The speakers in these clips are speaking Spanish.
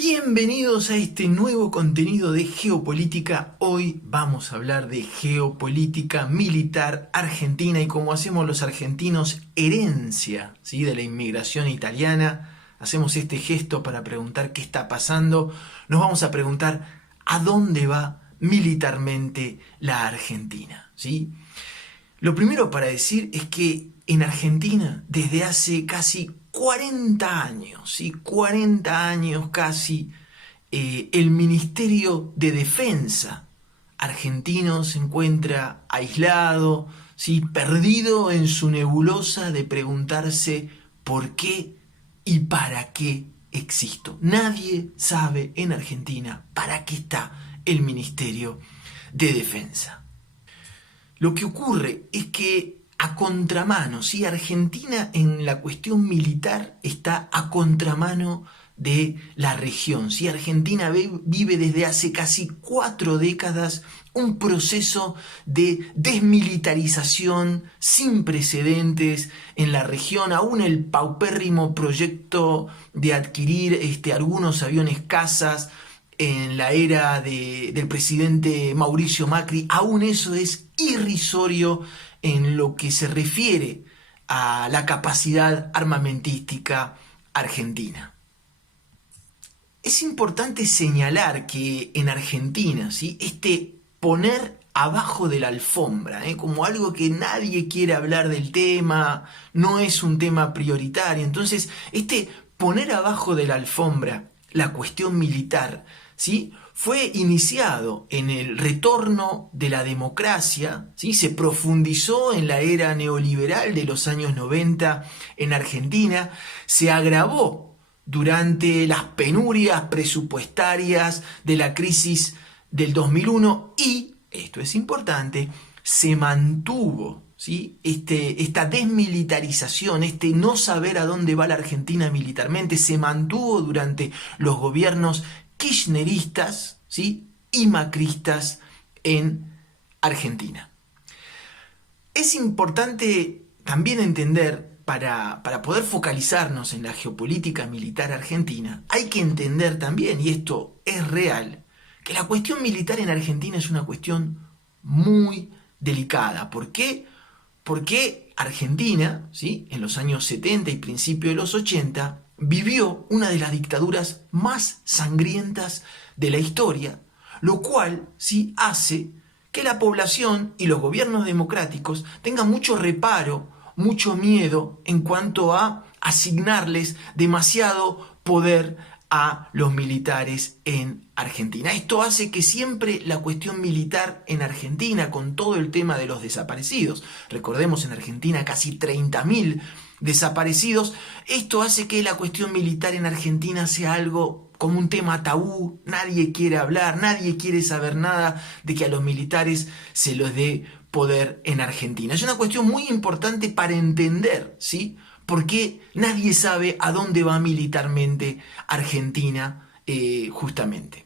Bienvenidos a este nuevo contenido de geopolítica. Hoy vamos a hablar de geopolítica militar argentina y como hacemos los argentinos, herencia, ¿sí?, de la inmigración italiana. Hacemos este gesto para preguntar qué está pasando. Nos vamos a preguntar a dónde va militarmente la Argentina, ¿sí? Lo primero para decir es que en Argentina, desde hace casi 40 años, ¿sí? 40 años casi, el Ministerio de Defensa argentino se encuentra aislado, ¿sí?, perdido en su nebulosa de preguntarse por qué y para qué existo. Nadie sabe en Argentina para qué está el Ministerio de Defensa. Lo que ocurre es que a contramano, ¿sí?, Argentina en la cuestión militar está a contramano de la región, ¿sí? Argentina vive desde hace casi 4 décadas un proceso de desmilitarización sin precedentes en la región, aún el paupérrimo proyecto de adquirir algunos aviones cazas en la era del presidente Mauricio Macri, aún eso es irrisorio en lo que se refiere a la capacidad armamentística argentina. Es importante señalar que en Argentina, ¿sí?, poner abajo de la alfombra, como algo que nadie quiere hablar del tema, no es un tema prioritario. Entonces, poner abajo de la alfombra la cuestión militar, ¿sí?, fue iniciado en el retorno de la democracia, ¿sí?, se profundizó en la era neoliberal de los años 90 en Argentina, se agravó durante las penurias presupuestarias de la crisis del 2001 y, esto es importante, se mantuvo, ¿sí?, esta desmilitarización, no saber a dónde va la Argentina militarmente, se mantuvo durante los gobiernos kirchneristas, ¿sí?, y macristas en Argentina. Es importante también entender, para poder focalizarnos en la geopolítica militar argentina, hay que entender también, y esto es real, que la cuestión militar en Argentina es una cuestión muy delicada. ¿Por qué? Porque Argentina, ¿sí?, en los años 70 y principios de los 80, vivió una de las dictaduras más sangrientas de la historia, lo cual, ¿sí?, hace que la población y los gobiernos democráticos tengan mucho reparo, mucho miedo en cuanto a asignarles demasiado poder a los militares en Argentina. Esto hace que siempre la cuestión militar en Argentina, con todo el tema de los desaparecidos, recordemos en Argentina casi 30.000 desaparecidos, esto hace que la cuestión militar en Argentina sea algo como un tema tabú, nadie quiere hablar, nadie quiere saber nada de que a los militares se les dé poder en Argentina. Es una cuestión muy importante para entender, ¿sí?, por qué nadie sabe a dónde va militarmente Argentina, justamente.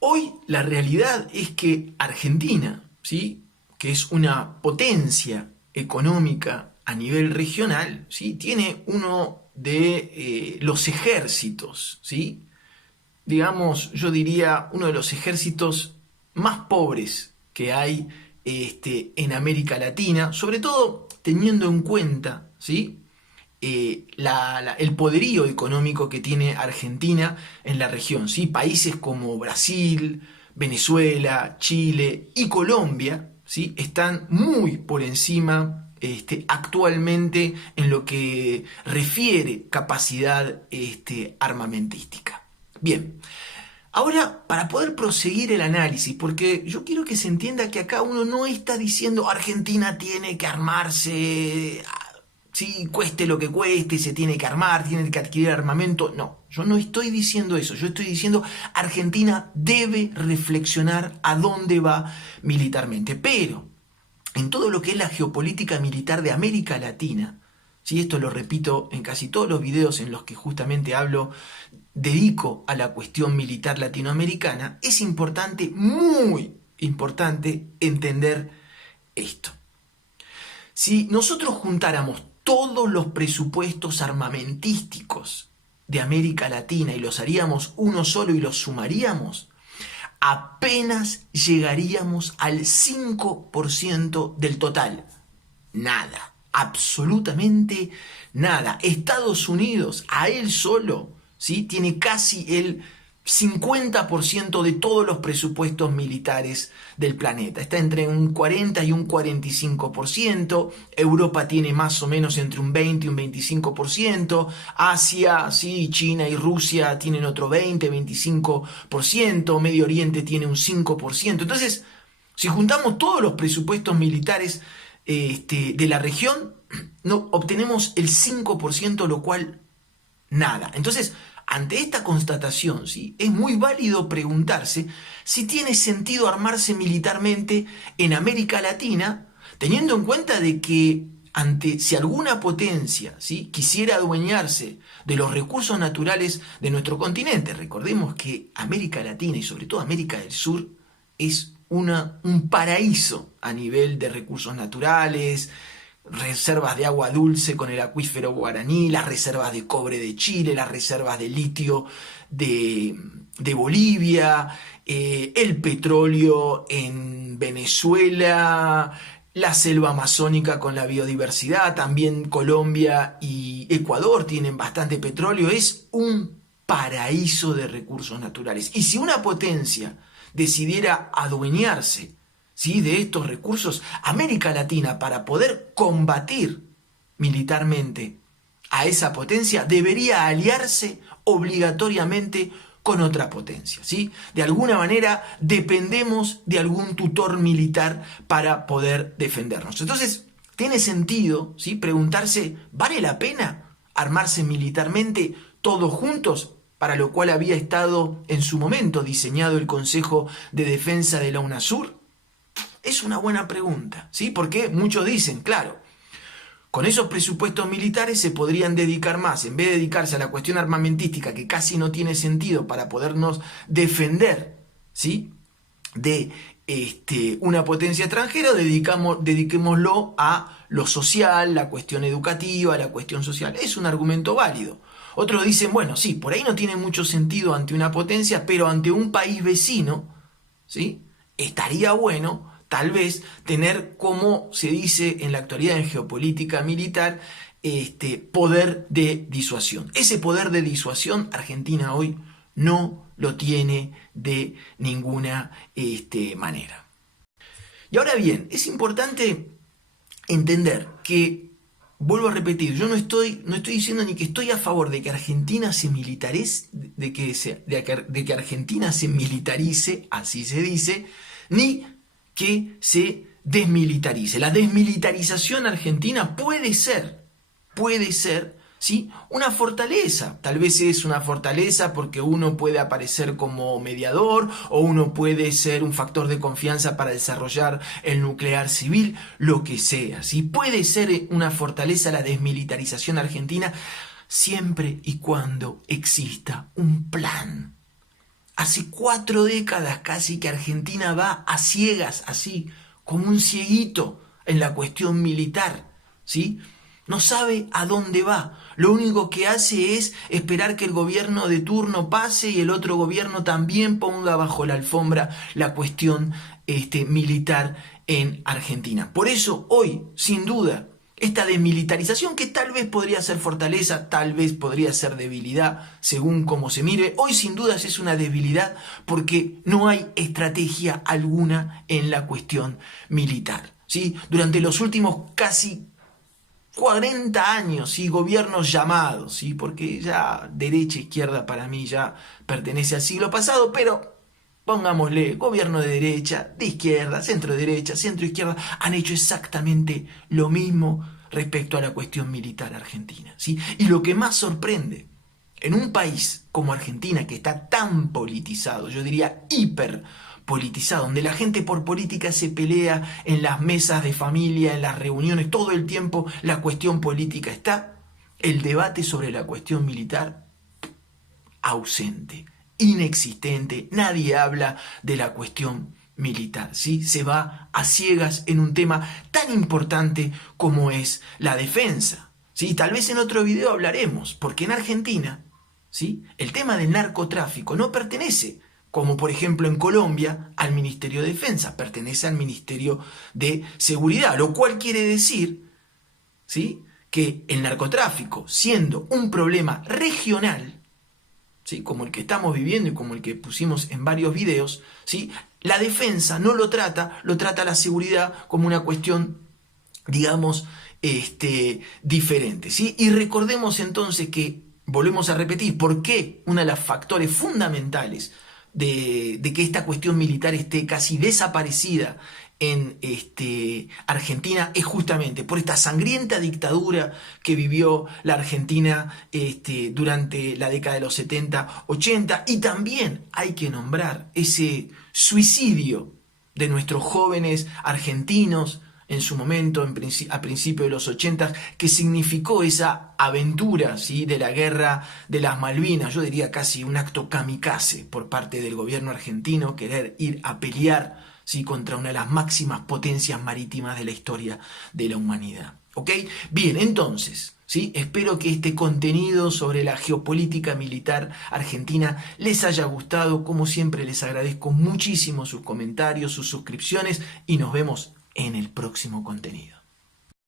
Hoy la realidad es que Argentina, ¿sí?, que es una potencia económica a nivel regional, ¿sí?, tiene uno de los ejércitos, ¿sí?, digamos, yo diría uno de los ejércitos más pobres que hay en América Latina, sobre todo teniendo en cuenta, ¿sí?, el poderío económico que tiene Argentina en la región, ¿sí? Países como Brasil, Venezuela, Chile y Colombia, ¿sí?, están muy por encima actualmente en lo que refiere capacidad armamentística. Bien, ahora para poder proseguir el análisis, porque yo quiero que se entienda que acá uno no está diciendo Argentina tiene que armarse, sí, cueste lo que cueste, se tiene que armar, tiene que adquirir armamento. No, yo no estoy diciendo eso. Yo estoy diciendo Argentina debe reflexionar a dónde va militarmente. Pero en todo lo que es la geopolítica militar de América Latina, ¿sí?, esto lo repito en casi todos los videos en los que justamente dedico a la cuestión militar latinoamericana, es importante, muy importante, entender esto. Si nosotros juntáramos todos los presupuestos armamentísticos de América Latina y los haríamos uno solo y los sumaríamos, apenas llegaríamos al 5% del total. Nada, absolutamente nada. Estados Unidos, a él solo, ¿sí?, tiene casi el 50% de todos los presupuestos militares del planeta. Está entre un 40 y un 45%. Europa tiene más o menos entre un 20 y un 25%. Asia, sí, China y Rusia tienen otro 20, 25%. Medio Oriente tiene un 5%. Entonces, si juntamos todos los presupuestos militares de la región, no obtenemos el 5%, lo cual nada. Entonces, ante esta constatación, ¿sí?, es muy válido preguntarse si tiene sentido armarse militarmente en América Latina, teniendo en cuenta de que si alguna potencia, ¿sí?, quisiera adueñarse de los recursos naturales de nuestro continente. Recordemos que América Latina y sobre todo América del Sur es un paraíso a nivel de recursos naturales, reservas de agua dulce con el acuífero guaraní, las reservas de cobre de Chile, las reservas de litio de Bolivia, el petróleo en Venezuela, la selva amazónica con la biodiversidad, también Colombia y Ecuador tienen bastante petróleo. Es un paraíso de recursos naturales. Y si una potencia decidiera adueñarse, ¿sí?, de estos recursos, América Latina, para poder combatir militarmente a esa potencia, debería aliarse obligatoriamente con otra potencia, ¿sí? De alguna manera dependemos de algún tutor militar para poder defendernos. Entonces, tiene sentido, ¿sí?, preguntarse, ¿vale la pena armarse militarmente todos juntos? Para lo cual había estado en su momento diseñado el Consejo de Defensa de la UNASUR. Es una buena pregunta, ¿sí? Porque muchos dicen, claro, con esos presupuestos militares se podrían dedicar más, en vez de dedicarse a la cuestión armamentística, que casi no tiene sentido para podernos defender, ¿sí?, de una potencia extranjera, dediquémoslo a lo social, la cuestión educativa, la cuestión social. Es un argumento válido. Otros dicen, bueno, sí, por ahí no tiene mucho sentido ante una potencia, pero ante un país vecino, ¿sí?, estaría bueno tal vez tener, como se dice en la actualidad en geopolítica militar, poder de disuasión. Ese poder de disuasión Argentina hoy no lo tiene de ninguna manera. Y ahora bien, es importante entender que, vuelvo a repetir, yo no estoy diciendo ni que estoy a favor de que Argentina se militarice, de que Argentina se militarice, así se dice, ni que se desmilitarice. La desmilitarización argentina puede ser, ¿sí?, una fortaleza. Tal vez es una fortaleza porque uno puede aparecer como mediador o uno puede ser un factor de confianza para desarrollar el nuclear civil, lo que sea, ¿sí? Puede ser una fortaleza la desmilitarización argentina siempre y cuando exista un plan. Hace 4 décadas casi que Argentina va a ciegas, así, como un cieguito en la cuestión militar, ¿sí? No sabe a dónde va. Lo único que hace es esperar que el gobierno de turno pase y el otro gobierno también ponga bajo la alfombra la cuestión militar en Argentina. Por eso hoy, sin duda, esta desmilitarización, que tal vez podría ser fortaleza, tal vez podría ser debilidad, según cómo se mire, hoy sin dudas es una debilidad porque no hay estrategia alguna en la cuestión militar, ¿sí? Durante los últimos casi 40 años, ¿sí?, gobiernos llamados, ¿sí?, porque ya derecha, izquierda para mí ya pertenece al siglo pasado, pero pongámosle gobierno de derecha, de izquierda, centro derecha, centro izquierda, han hecho exactamente lo mismo respecto a la cuestión militar argentina, ¿sí? Y lo que más sorprende, en un país como Argentina, que está tan politizado, yo diría hiperpolitizado, donde la gente por política se pelea en las mesas de familia, en las reuniones, todo el tiempo la cuestión política está, el debate sobre la cuestión militar ausente, inexistente, nadie habla de la cuestión militar, ¿sí? Se va a ciegas en un tema tan importante como es la defensa, ¿sí? Tal vez en otro video hablaremos, porque en Argentina ¿sí? El tema del narcotráfico no pertenece, como por ejemplo en Colombia, al Ministerio de Defensa, pertenece al Ministerio de Seguridad, lo cual quiere decir, ¿sí?, que el narcotráfico, siendo un problema regional, ¿sí?, como el que estamos viviendo y como el que pusimos en varios videos, ¿sí?, la defensa no lo trata la seguridad como una cuestión, digamos, diferente, ¿sí? Y recordemos entonces que, volvemos a repetir, ¿por qué uno de los factores fundamentales de que esta cuestión militar esté casi desaparecida en Argentina es justamente por esta sangrienta dictadura que vivió la Argentina durante la década de los 70, 80, y también hay que nombrar ese suicidio de nuestros jóvenes argentinos en su momento, a principios de los 80, que significó esa aventura, ¿sí?, de la guerra de las Malvinas. Yo diría casi un acto kamikaze por parte del gobierno argentino, querer ir a pelear, ¿sí?, contra una de las máximas potencias marítimas de la historia de la humanidad. ¿Ok? Bien, entonces, ¿sí?, espero que este contenido sobre la geopolítica militar argentina les haya gustado. Como siempre, les agradezco muchísimo sus comentarios, sus suscripciones, y nos vemos en el próximo contenido.